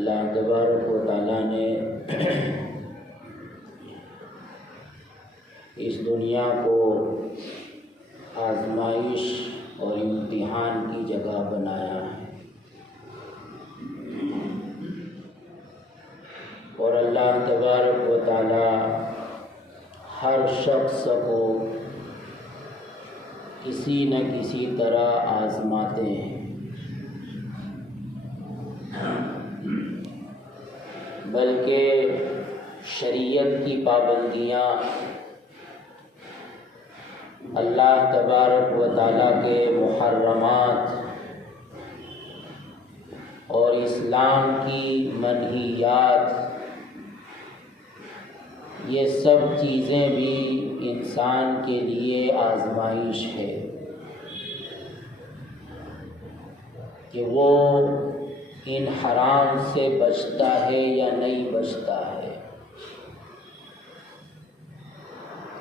اللہ تبارک و تعالیٰ نے اس دنیا کو آزمائش اور امتحان کی جگہ بنایا ہے، اور اللہ تبارک و تعالیٰ ہر شخص کو کسی نہ کسی طرح آزماتے ہیں، بلکہ شریعت کی پابندیاں اللہ تبارک و تعالیٰ کے محرمات اور اسلام کی منہیات، یہ سب چیزیں بھی انسان کے لیے آزمائش ہے کہ وہ ان حرام سے بچتا ہے یا نہیں بچتا ہے،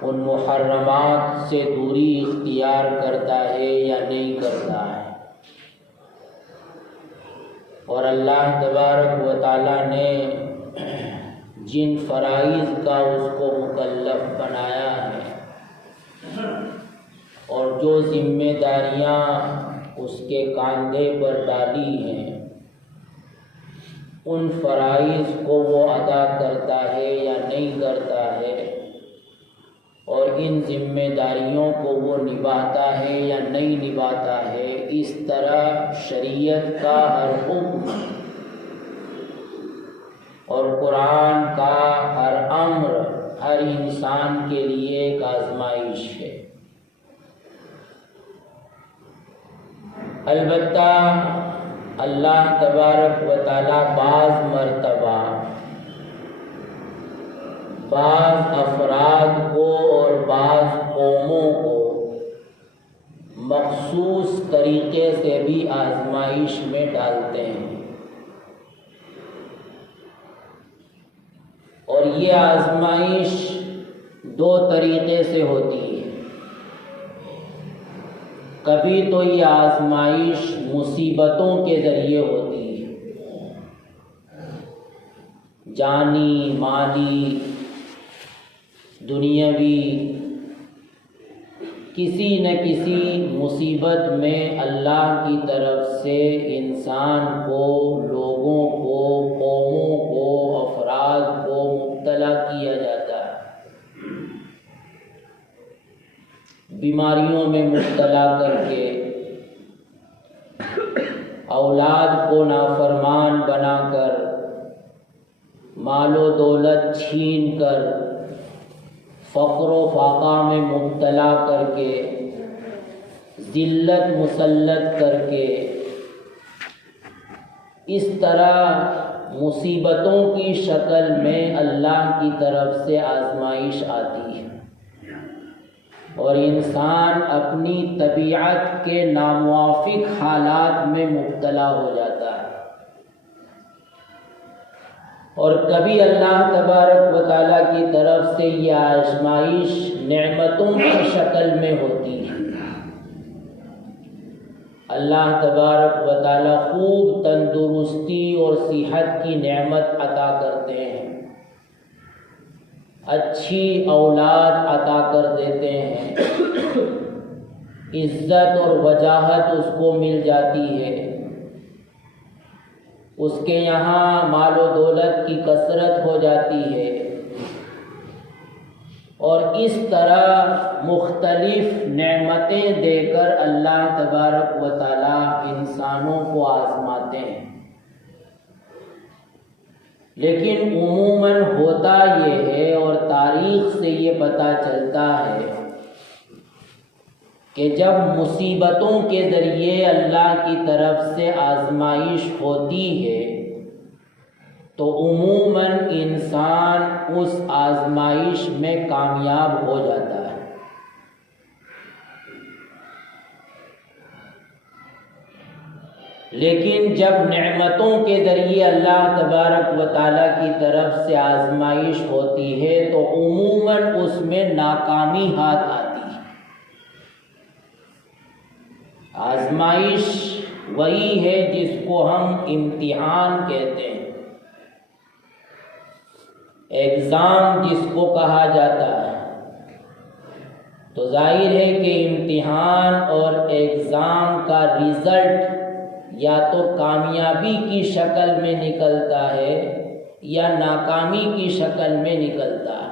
ان محرمات سے دوری اختیار کرتا ہے یا نہیں کرتا ہے۔ اور اللہ تبارک و تعالیٰ نے جن فرائض کا اس کو مکلف بنایا ہے اور جو ذمہ داریاں اس کے کاندھے پر ڈالی ہیں، ان فرائض کو وہ ادا کرتا ہے یا نہیں کرتا ہے، اور ان ذمہ داریوں کو وہ نبھاتا ہے یا نہیں نبھاتا ہے، اس طرح شریعت کا ہر حکم اور قرآن کا ہر امر ہر انسان کے لیے ایک آزمائش ہے۔ البتہ اللہ تبارک و تعالیٰ بعض مرتبہ بعض افراد کو اور بعض قوموں کو مخصوص طریقے سے بھی آزمائش میں ڈالتے ہیں، اور یہ آزمائش دو طریقے سے ہوتی ہے۔ کبھی تو یہ آزمائش مصیبتوں کے ذریعے ہوتی ہے، جانی مالی دنیاوی، کسی نہ کسی مصیبت میں اللہ کی طرف سے انسان کو، لوگوں کو، قوموں کو، افراد کو مبتلا کیا جاتا ہے، بیماریوں میں مبتلا کر کے، اولاد کو نافرمان بنا کر، مال و دولت چھین کر، فقر و فاقہ میں مبتلا کر کے، ذلت مسلط کر کے، اس طرح مصیبتوں کی شکل میں اللہ کی طرف سے آزمائش آتی ہے، اور انسان اپنی طبیعت کے ناموافق حالات میں مبتلا ہو جاتا ہے۔ اور کبھی اللہ تبارک و تعالیٰ کی طرف سے یہ آزمائش نعمتوں کی شکل میں ہوتی ہے۔ اللہ تبارک و تعالیٰ خوب تندرستی اور صحت کی نعمت عطا کرتے ہیں، اچھی اولاد عطا کر دیتے ہیں، عزت اور وجاہت اس کو مل جاتی ہے، اس کے یہاں مال و دولت کی کثرت ہو جاتی ہے، اور اس طرح مختلف نعمتیں دے کر اللہ تبارک و تعالیٰ انسانوں کو آزماتے ہیں۔ لیکن عموماً ہوتا یہ ہے، اور تاریخ سے یہ پتہ چلتا ہے کہ جب مصیبتوں کے ذریعے اللہ کی طرف سے آزمائش ہوتی ہے تو عموماً انسان اس آزمائش میں کامیاب ہو جاتا ہے، لیکن جب نعمتوں کے ذریعے اللہ تبارک و تعالیٰ کی طرف سے آزمائش ہوتی ہے تو عموماً اس میں ناکامی ہاتھ آتی ہے۔ آزمائش وہی ہے جس کو ہم امتحان کہتے ہیں، ایگزام جس کو کہا جاتا ہے، تو ظاہر ہے کہ امتحان اور ایگزام کا رزلٹ یا تو کامیابی کی شکل میں نکلتا ہے یا ناکامی کی شکل میں نکلتا ہے۔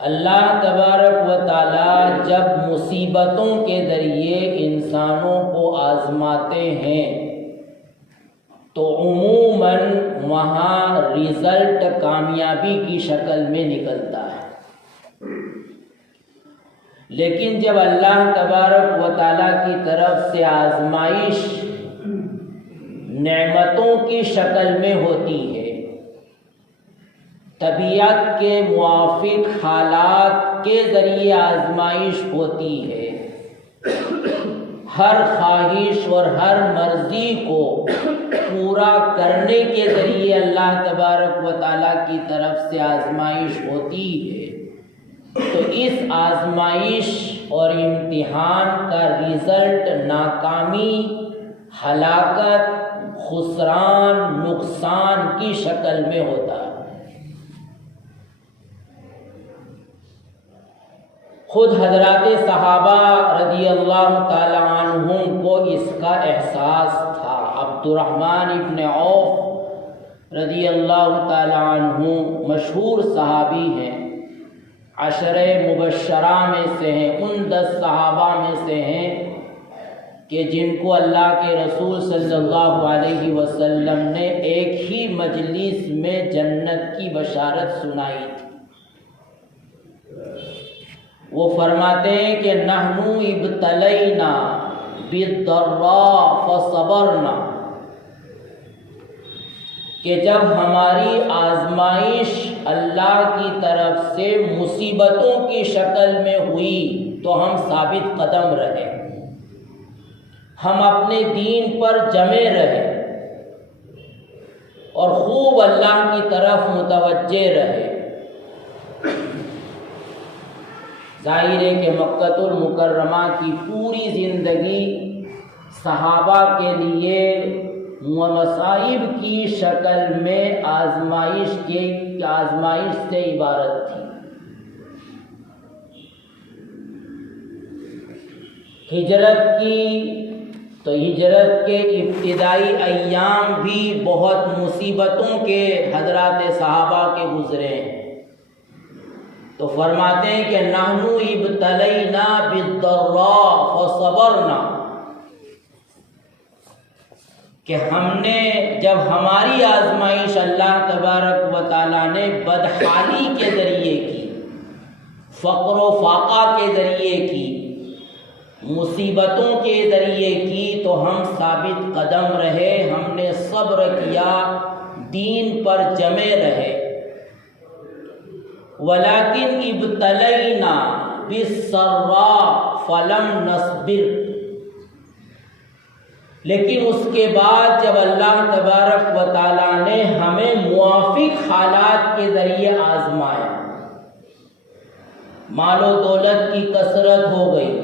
اللہ تبارک و تعالی جب مصیبتوں کے ذریعے انسانوں کو آزماتے ہیں تو عموماً وہاں رزلٹ کامیابی کی شکل میں نکلتا ہے، لیکن جب اللہ تبارک و تعالیٰ کی طرف سے آزمائش نعمتوں کی شکل میں ہوتی ہے، طبیعت کے موافق حالات کے ذریعے آزمائش ہوتی ہے، ہر خواہش اور ہر مرضی کو پورا کرنے کے ذریعے اللہ تبارک و تعالیٰ کی طرف سے آزمائش ہوتی ہے، تو اس آزمائش اور امتحان کا رزلٹ ناکامی، ہلاکت، خسران، نقصان کی شکل میں ہوتا ہے۔ خود حضرات صحابہ رضی اللہ تعالی عنہم کو اس کا احساس تھا۔ عبد الرحمن ابن عوف رضی اللہ تعالی عنہ مشہور صحابی ہیں، عشرہ مبشرہ میں سے ہیں، ان 10 صحابہ میں سے ہیں کہ جن کو اللہ کے رسول صلی اللہ علیہ وسلم نے ایک ہی مجلس میں جنت کی بشارت سنائی تھی۔ وہ فرماتے ہیں کہ نحن ابتلینا بالضراء فصبرنا، کہ جب ہماری آزمائش اللہ کی طرف سے مصیبتوں کی شکل میں ہوئی تو ہم ثابت قدم رہے، ہم اپنے دین پر جمے رہے اور خوب اللہ کی طرف متوجہ رہے۔ ظاہر ہے کہ مکہ المکرمہ کی پوری زندگی صحابہ کے لیے مصائب کی شکل میں آزمائش سے عبارت تھی۔ ہجرت کی تو ہجرت کے ابتدائی ایام بھی بہت مصیبتوں کے حضرات صحابہ کے گزرے ہیں، تو فرماتے ہیں کہ نحن ابتلینا بالضراء فصبرنا، کہ ہم نے جب ہماری آزمائش اللہ تبارک و تعالیٰ نے بدحالی کے ذریعے کی، فقر و فاقہ کے ذریعے کی، مصیبتوں کے ذریعے کی، تو ہم ثابت قدم رہے، ہم نے صبر کیا، دین پر جمے رہے۔ وَلَكِنْ ابْتَلَيْنَا بِالسَّرَّاءِ فَلَمْ نَصْبِرْ، لیکن اس کے بعد جب اللہ تبارک و تعالیٰ نے ہمیں موافق حالات کے ذریعے آزمایا، مال و دولت کی کثرت ہو گئی،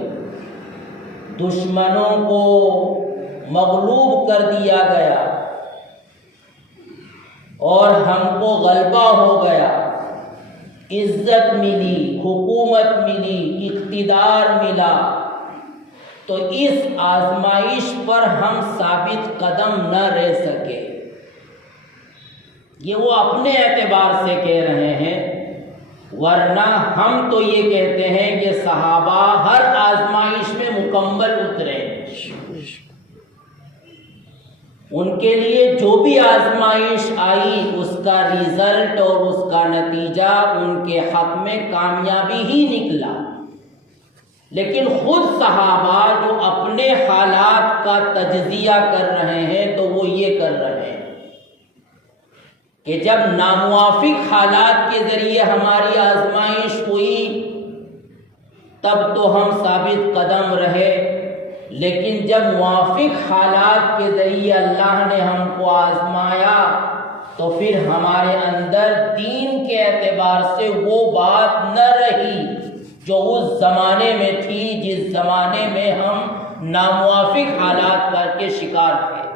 دشمنوں کو مغلوب کر دیا گیا اور ہم کو غلبہ ہو گیا، عزت ملی، حکومت ملی، اقتدار ملا، تو اس آزمائش پر ہم ثابت قدم نہ رہ سکے۔ یہ وہ اپنے اعتبار سے کہہ رہے ہیں، ورنہ ہم تو یہ کہتے ہیں کہ صحابہ ہر آزمائش میں مکمل اترے، ان کے لیے جو بھی آزمائش آئی اس کا رزلٹ اور اس کا نتیجہ ان کے حق میں کامیابی ہی نکلا۔ لیکن خود صحابہ جو اپنے حالات کا تجزیہ کر رہے ہیں تو وہ یہ کر رہے ہیں کہ جب ناموافق حالات کے ذریعے ہماری آزمائش ہوئی تب تو ہم ثابت قدم رہے، لیکن جب موافق حالات کے ذریعے اللہ نے ہم کو آزمایا تو پھر ہمارے اندر دین کے اعتبار سے وہ بات نہ رہی جو اس زمانے میں تھی جس زمانے میں ہم ناموافق حالات کر کے شکار تھے۔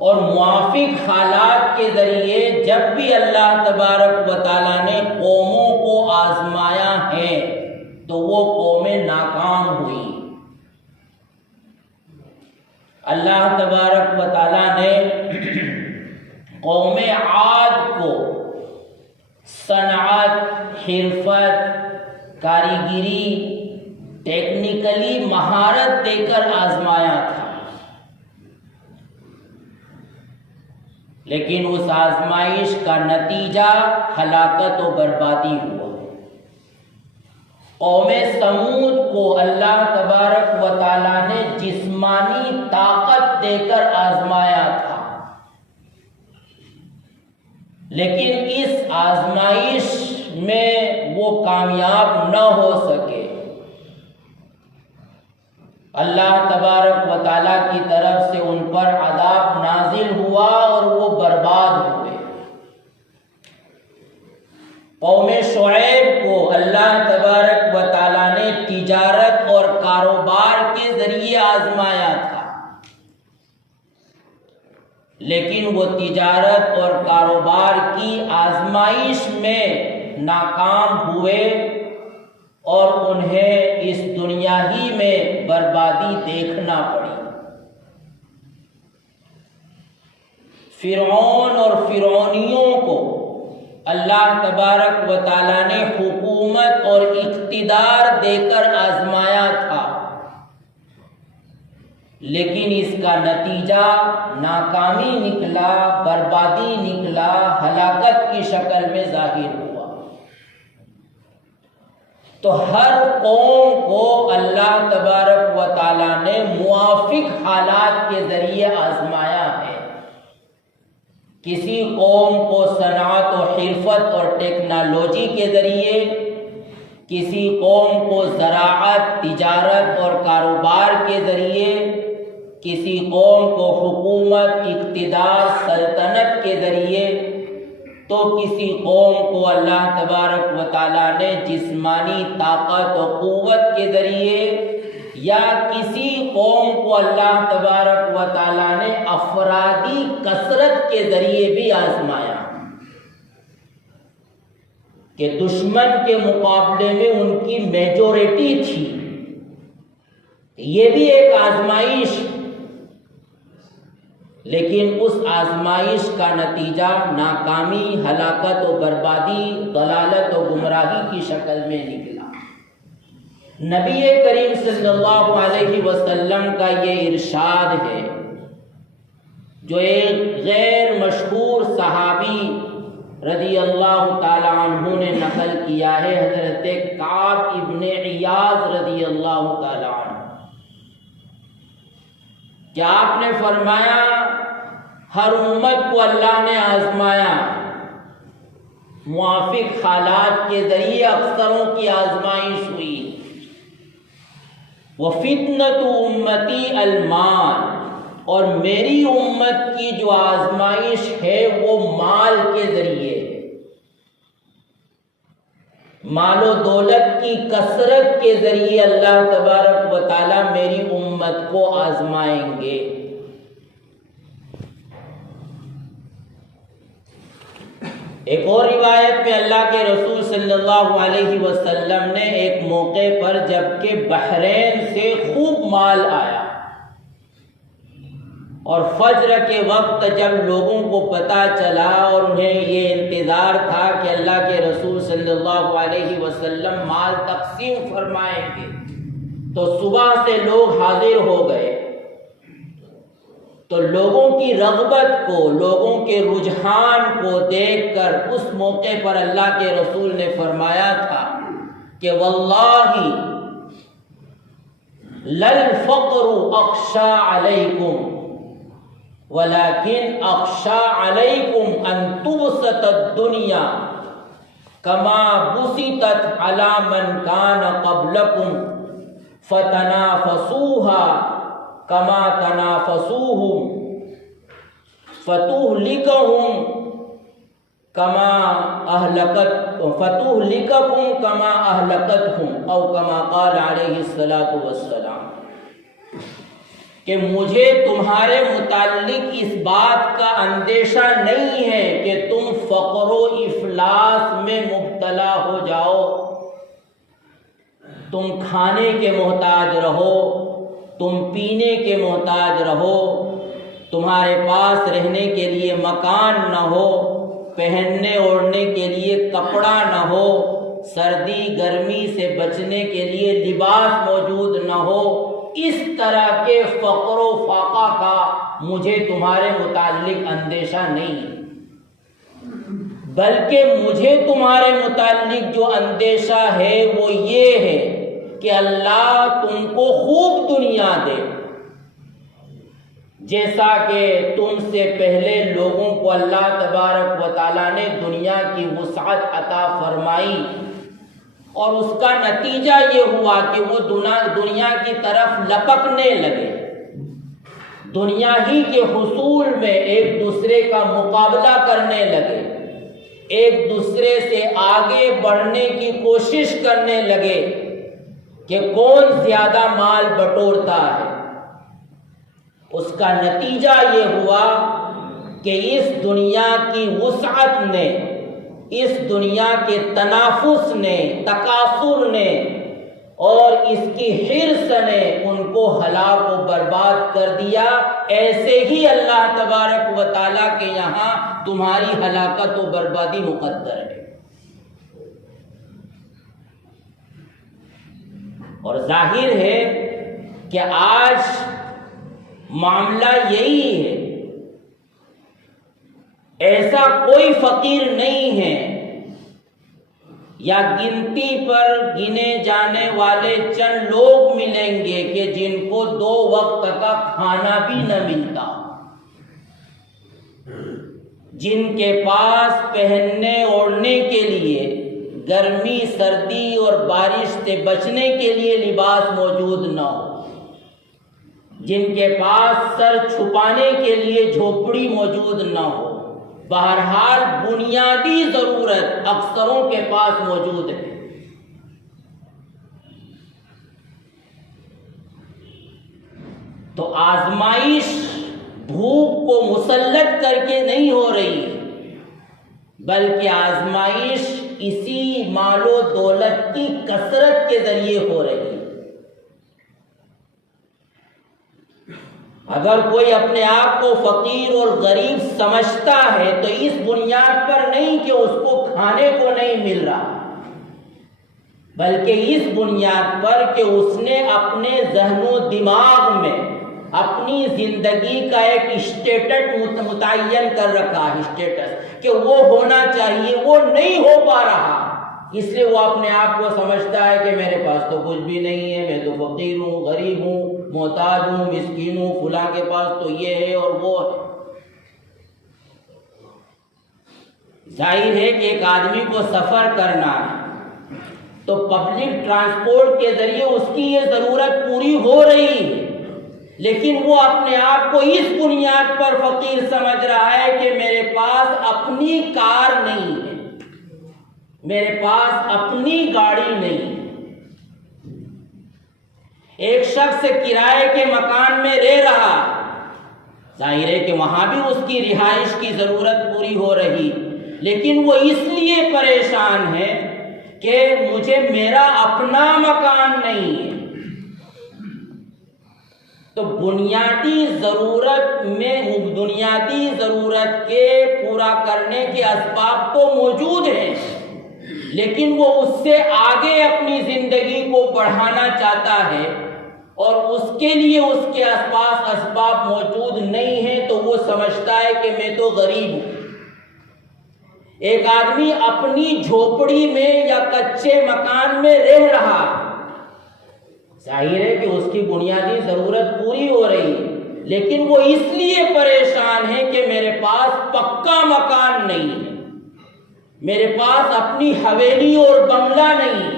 اور موافق حالات کے ذریعے جب بھی اللہ تبارک و تعالیٰ نے قوموں کو آزمایا ہے تو وہ قومیں ناکام ہوئی۔ اللہ تبارک و تعالیٰ نے قوم عاد کو صنعت، حرفت، کاریگری، ٹیکنیکلی مہارت دے کر آزمایا تھا، لیکن اس آزمائش کا نتیجہ ہلاکت و بربادی ہوا۔ قوم سمود کو اللہ تبارک و تعالیٰ نے جسمانی طاقت دے کر آزمایا تھا، لیکن اس آزمائش میں وہ کامیاب نہ ہو سکے۔ اللہ تبارک و تعالیٰ کی طرف سے ان پر عذاب نازل ہوا اور وہ برباد ہوئے۔ قوم شعیب کو اللہ تبارک و تعالیٰ نے تجارت اور کاروبار کے ذریعے آزمایا تھا، لیکن وہ تجارت اور کاروبار کی آزمائش میں ناکام ہوئے اور انہیں اس دنیا ہی میں بربادی دیکھنا پڑی۔ فرعون اور فرعونیوں کو اللہ تبارک و تعالیٰ نے حکومت اور اقتدار دے کر آزمایا تھا، لیکن اس کا نتیجہ ناکامی نکلا، بربادی نکلا، ہلاکت کی شکل میں ظاہر ہوا۔ تو ہر قوم کو اللہ تبارک و تعالیٰ نے موافق حالات کے ذریعے آزمایا ہے۔ کسی قوم کو صنعت و حرفت اور ٹیکنالوجی کے ذریعے، کسی قوم کو زراعت، تجارت اور کاروبار کے ذریعے، کسی قوم کو حکومت، اقتدار، سلطنت کے ذریعے، تو کسی قوم کو اللہ تبارک و تعالیٰ نے جسمانی طاقت و قوت کے ذریعے، یا کسی قوم کو اللہ تبارک و تعالیٰ نے افرادی کثرت کے ذریعے بھی آزمایا کہ دشمن کے مقابلے میں ان کی میجورٹی تھی۔ یہ بھی ایک آزمائش، لیکن اس آزمائش کا نتیجہ ناکامی، ہلاکت و بربادی، ضلالت و گمراہی کی شکل میں نکلا۔ نبی کریم صلی اللہ علیہ وسلم کا یہ ارشاد ہے جو ایک غیر مشہور صحابی رضی اللہ تعالی عنہ نے نقل کیا ہے، حضرت کعب ابن عیاض رضی اللہ تعالی عنہ، کہ آپ نے فرمایا ہر امت کو اللہ نے آزمایا، موافق حالات کے ذریعے اکثروں کی آزمائش ہوئی۔ وَفِتْنَةُ أُمَّتِي الْمَالِ، اور میری امت کی جو آزمائش ہے وہ مال کے ذریعے، مال و دولت کی کثرت کے ذریعے اللہ تبارک و تعالیٰ میری امت کو آزمائیں گے۔ ایک اور روایت میں اللہ کے رسول صلی اللہ علیہ وسلم نے ایک موقع پر جبکہ بحرین سے خوب مال آیا اور فجر کے وقت جب لوگوں کو پتہ چلا اور انہیں یہ انتظار تھا کہ اللہ کے رسول صلی اللہ علیہ وسلم مال تقسیم فرمائیں گے، تو صبح سے لوگ حاضر ہو گئے۔ تو لوگوں کی رغبت کو، لوگوں کے رجحان کو دیکھ کر اس موقع پر اللہ کے رسول نے فرمایا تھا کہ واللہ للفقر اخشى علیکم ولكن اخشى علیکم ان تبسط الدنیا کما بسطت علی من کان قبلکم فتنافسوها کما تنافسوہم فتہلکہم کما فتہلککم کما اہلکتہم او کما قال علیہ الصلاۃ والسلام۔ کہ مجھے تمہارے متعلق اس بات کا اندیشہ نہیں ہے کہ تم فقر و افلاس میں مبتلا ہو جاؤ، تم کھانے کے محتاج رہو، تم پینے کے محتاج رہو، تمہارے پاس رہنے کے لیے مکان نہ ہو، پہننے اوڑھنے کے لیے کپڑا نہ ہو، سردی گرمی سے بچنے کے لیے لباس موجود نہ ہو، اس طرح کے فقر و فاقہ کا مجھے تمہارے متعلق اندیشہ نہیں ہے، بلکہ مجھے تمہارے متعلق جو اندیشہ ہے وہ یہ ہے کہ اللہ تم کو خوب دنیا دے، جیسا کہ تم سے پہلے لوگوں کو اللہ تبارک و تعالیٰ نے دنیا کی وسعت عطا فرمائی، اور اس کا نتیجہ یہ ہوا کہ وہ دنیا کی طرف لپکنے لگے، دنیا ہی کے حصول میں ایک دوسرے کا مقابلہ کرنے لگے، ایک دوسرے سے آگے بڑھنے کی کوشش کرنے لگے کہ کون زیادہ مال بٹورتا ہے۔ اس کا نتیجہ یہ ہوا کہ اس دنیا کی وسعت نے، اس دنیا کے تنافس نے، تکاثر نے اور اس کی حرص نے ان کو ہلاک و برباد کر دیا۔ ایسے ہی اللہ تبارک و تعالیٰ کے یہاں تمہاری ہلاکت و بربادی مقدر ہے، اور ظاہر ہے کہ آج معاملہ یہی ہے، ایسا کوئی فقیر نہیں ہے یا گنتی پر گنے جانے والے چند لوگ ملیں گے کہ جن کو 2 وقت کا کھانا بھی نہ ملتا، جن کے پاس پہننے اوڑھنے کے لیے، گرمی سردی اور بارش سے بچنے کے لیے لباس موجود نہ ہو، جن کے پاس سر چھپانے کے لیے جھوپڑی موجود نہ ہو، بہرحال بنیادی ضرورت اکثروں کے پاس موجود ہے۔ تو آزمائش بھوک کو مسلط کر کے نہیں ہو رہی، بلکہ آزمائش اسی مال و دولت کی کثرت کے ذریعے ہو رہی ہے۔ اگر کوئی اپنے آپ کو فقیر اور غریب سمجھتا ہے تو اس بنیاد پر نہیں کہ اس کو کھانے کو نہیں مل رہا، بلکہ اس بنیاد پر کہ اس نے اپنے ذہن و دماغ میں اپنی زندگی کا ایک اسٹیٹس متعین کر رکھا ہے، اسٹیٹس کہ وہ ہونا چاہیے، وہ نہیں ہو پا رہا، اس لیے وہ اپنے آپ کو سمجھتا ہے کہ میرے پاس تو کچھ بھی نہیں ہے، میں تو فقیر ہوں، غریب ہوں، محتاج ہوں، مسکین ہوں، فلاں کے پاس تو یہ ہے اور وہ ہے۔ ظاہر ہے کہ ایک آدمی کو سفر کرنا ہے تو پبلک ٹرانسپورٹ کے ذریعے اس کی یہ ضرورت پوری ہو رہی ہے، لیکن وہ اپنے آپ کو اس بنیاد پر فقیر سمجھ رہا ہے کہ میرے پاس اپنی کار نہیں ہے، میرے پاس اپنی گاڑی نہیں۔ ایک شخص کرائے کے مکان میں رہ رہا، ظاہر ہے کہ وہاں بھی اس کی رہائش کی ضرورت پوری ہو رہی، لیکن وہ اس لیے پریشان ہے کہ مجھے میرا اپنا مکان نہیں ہے۔ تو بنیادی ضرورت کے پورا کرنے کے اسباب تو موجود ہیں، لیکن وہ اس سے آگے اپنی زندگی کو بڑھانا چاہتا ہے، اور اس کے لیے اس کے پاس اسباب موجود نہیں ہیں، تو وہ سمجھتا ہے کہ میں تو غریب ہوں۔ ایک آدمی اپنی جھوپڑی میں یا کچے مکان میں رہ رہا، ظاہر ہے کہ اس کی بنیادی ضرورت پوری ہو رہی ہے، لیکن وہ اس لیے پریشان ہے کہ میرے پاس پکا مکان نہیں ہے، میرے پاس اپنی حویلی اور بنگلہ نہیں ہے۔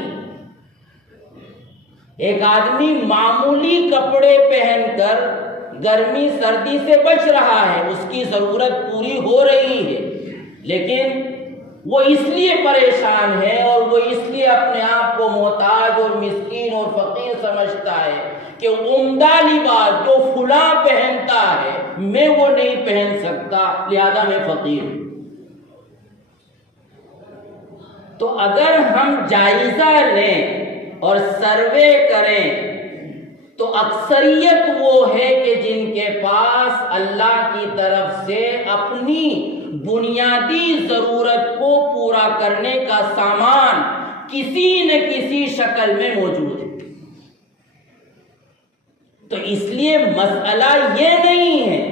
ایک آدمی معمولی کپڑے پہن کر گرمی سردی سے بچ رہا ہے، اس کی ضرورت پوری ہو رہی ہے، لیکن وہ اس لیے پریشان ہے اور وہ اس لیے اپنے آپ کو محتاج اور مسکین اور فقیر سمجھتا ہے کہ عمدہ لباس جو فلاں پہنتا ہے میں وہ نہیں پہن سکتا، لہذا میں فقیر ہوں۔ تو اگر ہم جائزہ لیں اور سروے کریں تو اکثریت وہ ہے کہ جن کے پاس اللہ کی طرف سے اپنی بنیادی ضرورت کو پورا کرنے کا سامان کسی نہ کسی شکل میں موجود ہے۔ تو اس لیے مسئلہ یہ نہیں ہے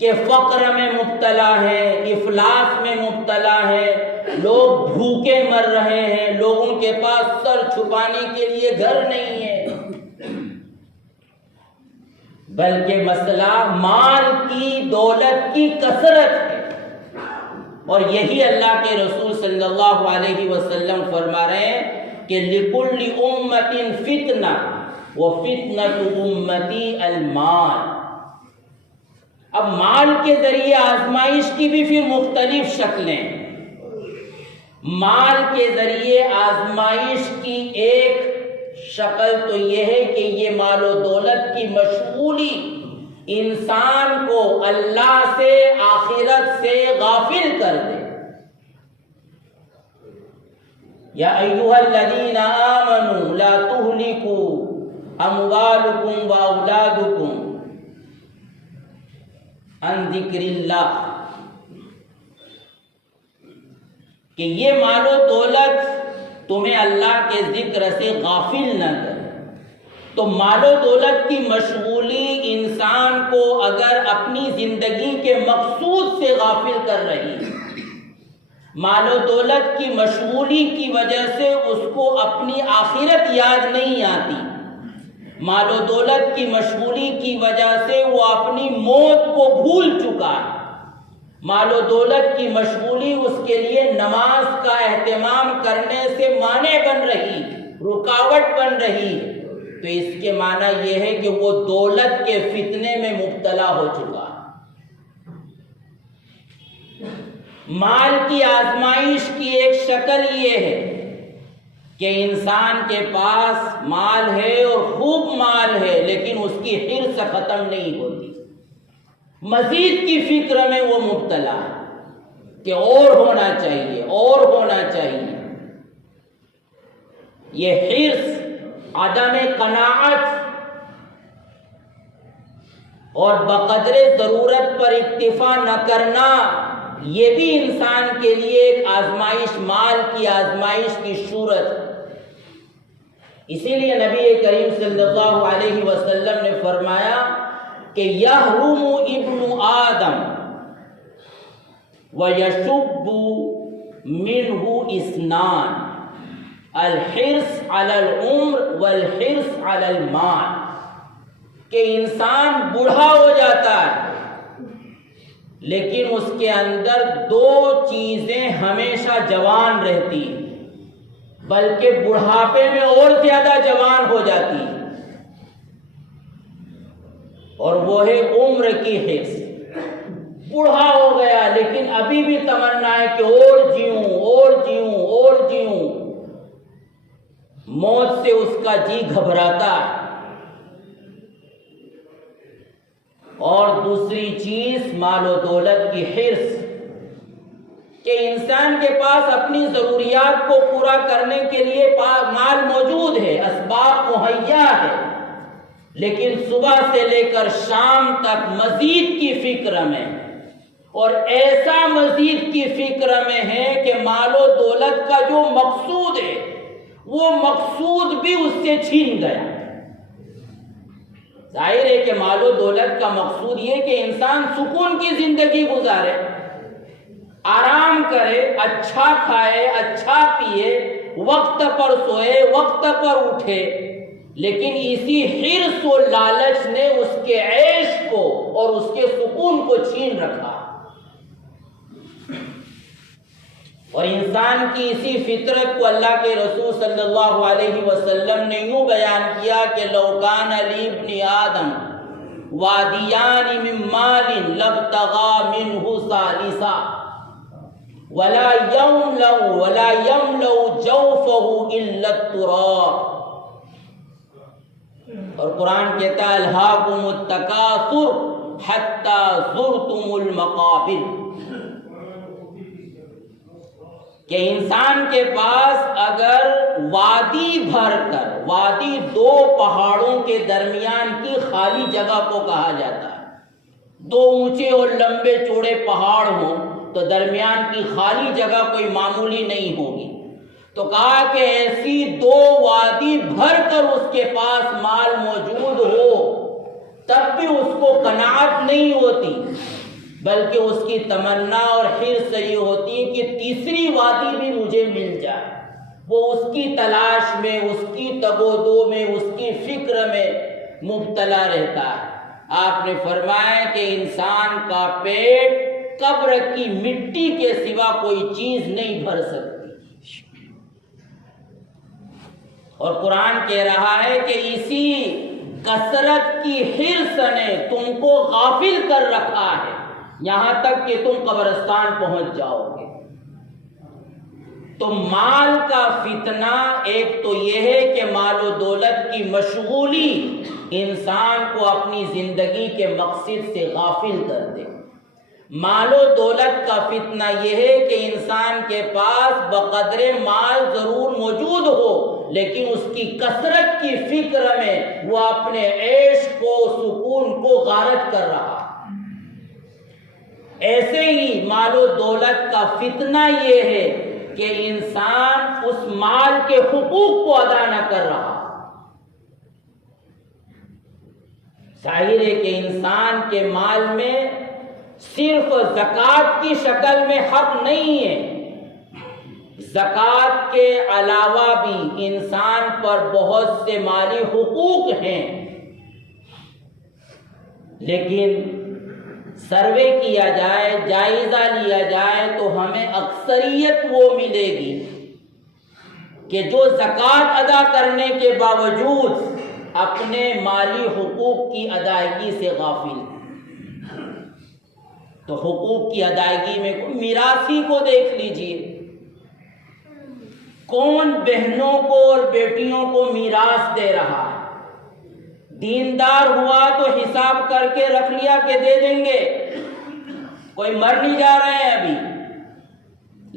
کہ فقر میں مبتلا ہے، افلاس میں مبتلا ہے، لوگ بھوکے مر رہے ہیں، لوگوں کے پاس سر چھپانے کے لیے گھر نہیں ہے، بلکہ مسئلہ مال کی، دولت کی کثرت ہے۔ اور یہی اللہ کے رسول صلی اللہ علیہ وسلم فرما رہے ہیں کہ لِكُلِّ أُمَّةٍ فِتْنَةٌ وَفِتْنَةُ أُمَّتِي الْمَالِ۔ اب مال کے ذریعے آزمائش کی بھی پھر مختلف شکلیں۔ مال کے ذریعے آزمائش کی ایک شکل تو یہ ہے کہ یہ مال و دولت کی مشغولی انسان کو اللہ سے، آخرت سے غافل کر دے۔ یا ایھا الذین آمنوا لا تہلکوا اموالکم واولادکم عن ذکر اللہ، کہ یہ مال و دولت تمہیں اللہ کے ذکر سے غافل نہ کرے۔ تو مال و دولت کی مشغولی انسان کو اگر اپنی زندگی کے مقصود سے غافل کر رہی ہے، مال و دولت کی مشغولی کی وجہ سے اس کو اپنی آخرت یاد نہیں آتی، مال و دولت کی مشغولی کی وجہ سے وہ اپنی موت کو بھول چکا ہے، مال و دولت کی مشغولی اس کے لیے نماز کا اہتمام کرنے سے مانع بن رہی، رکاوٹ بن رہی، تو اس کے معنی یہ ہے کہ وہ دولت کے فتنے میں مبتلا ہو چکا ہے۔ مال کی آزمائش کی ایک شکل یہ ہے کہ انسان کے پاس مال ہے اور خوب مال ہے، لیکن اس کی حرص ختم نہیں ہوتی، مزید کی فکر میں وہ مبتلا ہے کہ اور ہونا چاہیے، اور ہونا چاہیے۔ یہ حرص، عدم قناعت اور بقدر ضرورت پر اکتفا نہ کرنا، یہ بھی انسان کے لیے ایک آزمائش، مال کی آزمائش کی صورت۔ اسی لیے نبی کریم صلی اللہ علیہ وسلم نے فرمایا کہ یحرم ابن آدم ویشب منہ اثنان، الحرص علی العمر والحرص علی المال، کہ انسان بوڑھا ہو جاتا ہے لیکن اس کے اندر دو چیزیں ہمیشہ جوان رہتی، بلکہ بڑھاپے میں اور زیادہ جوان ہو جاتی، اور وہ ہے عمر کی حرص۔ بوڑھا ہو گیا لیکن ابھی بھی تمنا ہے کہ اور جیوں، اور جیوں، اور جیوں، موت سے اس کا جی گھبراتا ہے۔ اور دوسری چیز مال و دولت کی حرص، کہ انسان کے پاس اپنی ضروریات کو پورا کرنے کے لیے مال موجود ہے، اسباب مہیا ہے، لیکن صبح سے لے کر شام تک مزید کی فکر میں، اور ایسا مزید کی فکر میں ہے کہ مال و دولت کا جو مقصود ہے وہ مقصود بھی اس سے چھین گیا۔ ظاہر ہے کہ مال و دولت کا مقصود یہ کہ انسان سکون کی زندگی گزارے، آرام کرے، اچھا کھائے، اچھا پیے، وقت پر سوئے، وقت پر اٹھے، لیکن اسی حرص و لالچ نے اس کے عیش کو اور اس کے سکون کو چھین رکھا۔ اور انسان کی اسی فطرت کو اللہ کے رسول صلی اللہ علیہ وسلم نے یوں بیان کیا کہ لو کان لابن آدم وادیان من مال لابتغى منه ثالثا ولا يملأ جوفه الا التراب. اور قرآن کہتا ہے الہاکم التکاثر حتی زرتم المقابر، کہ انسان کے پاس اگر وادی بھر کر، وادی دو پہاڑوں کے درمیان کی خالی جگہ کو کہا جاتا ہے، دو اونچے اور لمبے چوڑے پہاڑ ہوں تو درمیان کی خالی جگہ کوئی معمولی نہیں ہوگی، تو کہا کہ ایسی دو وادی بھر کر اس کے پاس مال موجود ہو تب بھی اس کو قناعت نہیں ہوتی، بلکہ اس کی تمنا اور حرص یہ ہوتی ہے کہ تیسری وادی بھی مجھے مل جائے. وہ اس کی تلاش میں، اس کی تگ و دو میں، اس کی فکر میں مبتلا رہتا ہے. آپ نے فرمایا کہ انسان کا پیٹ قبر کی مٹی کے سوا کوئی چیز نہیں بھر سکتی. اور قرآن کہہ رہا ہے کہ اسی کثرت کی حرص نے تم کو غافل کر رکھا ہے یہاں تک کہ تم قبرستان پہنچ جاؤ گے. تو مال کا فتنہ ایک تو یہ ہے کہ مال و دولت کی مشغولی انسان کو اپنی زندگی کے مقصد سے غافل کر دے. مال و دولت کا فتنہ یہ ہے کہ انسان کے پاس بقدر مال ضرور موجود ہو لیکن اس کی کثرت کی فکر میں وہ اپنے عیش کو، سکون کو غارت کر رہا. ایسے ہی مال و دولت کا فتنہ یہ ہے کہ انسان اس مال کے حقوق کو ادا نہ کر رہا. ظاہر ہے کہ انسان کے مال میں صرف زکوٰۃ کی شکل میں حق نہیں ہے، زکوٰۃ کے علاوہ بھی انسان پر بہت سے مالی حقوق ہیں. لیکن سروے کیا جائے، جائزہ لیا جائے تو ہمیں اکثریت وہ ملے گی کہ جو زکوٰۃ ادا کرنے کے باوجود اپنے مالی حقوق کی ادائیگی سے غافل ہے. تو حقوق کی ادائیگی میں میراثی کو دیکھ لیجئے، کون بہنوں کو اور بیٹیوں کو میراث دے رہا ہے؟ دیندار ہوا تو حساب کر کے رکھ لیا کہ دے دیں گے، کوئی مر نہیں جا رہے ہیں ابھی،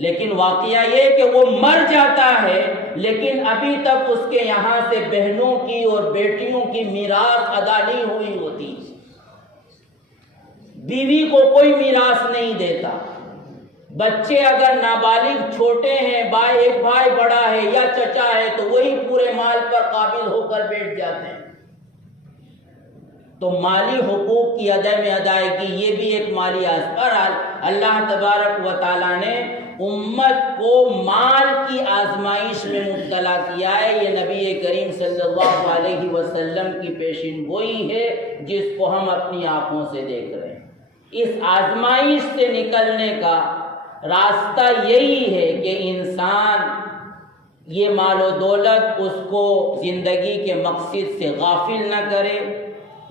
لیکن واقعہ یہ کہ وہ مر جاتا ہے لیکن ابھی تک اس کے یہاں سے بہنوں کی اور بیٹیوں کی میراث ادا نہیں ہوئی ہوتی. بیوی کو کوئی میراث نہیں دیتا. بچے اگر نابالغ چھوٹے ہیں، ایک بھائی بڑا ہے یا چچا ہے تو وہی پورے مال پر قابل ہو کر بیٹھ جاتے ہیں. تو مالی حقوق کی ادائیگی یہ بھی ایک مالی بہرحال اللہ تبارک و تعالیٰ نے امت کو مال کی آزمائش میں مبتلا کیا ہے. یہ نبی کریم صلی اللہ علیہ وسلم کی پیشین گوئی ہے جس کو ہم اپنی آنکھوں سے دیکھ رہے ہیں. اس آزمائش سے نکلنے کا راستہ یہی ہے کہ انسان یہ مال و دولت اس کو زندگی کے مقصد سے غافل نہ کرے،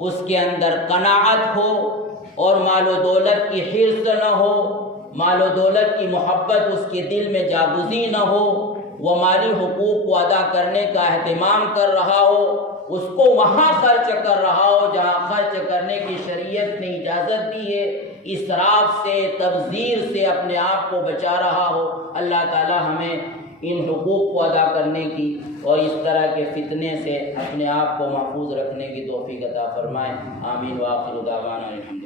اس کے اندر قناعت ہو اور مال و دولت کی حرص نہ ہو، مال و دولت کی محبت اس کے دل میں جاگزی نہ ہو، وہ مالی حقوق کو ادا کرنے کا اہتمام کر رہا ہو، اس کو وہاں خرچ کر رہا ہو جہاں خرچ کرنے کی شریعت نے اجازت دی ہے، اسراف سے، تبذیر سے اپنے آپ کو بچا رہا ہو. اللہ تعالی ہمیں ان حقوق کو ادا کرنے کی اور اس طرح کے فتنے سے اپنے آپ کو محفوظ رکھنے کی توفیق عطا فرمائے. آمین. وآخر دعوانا الحمد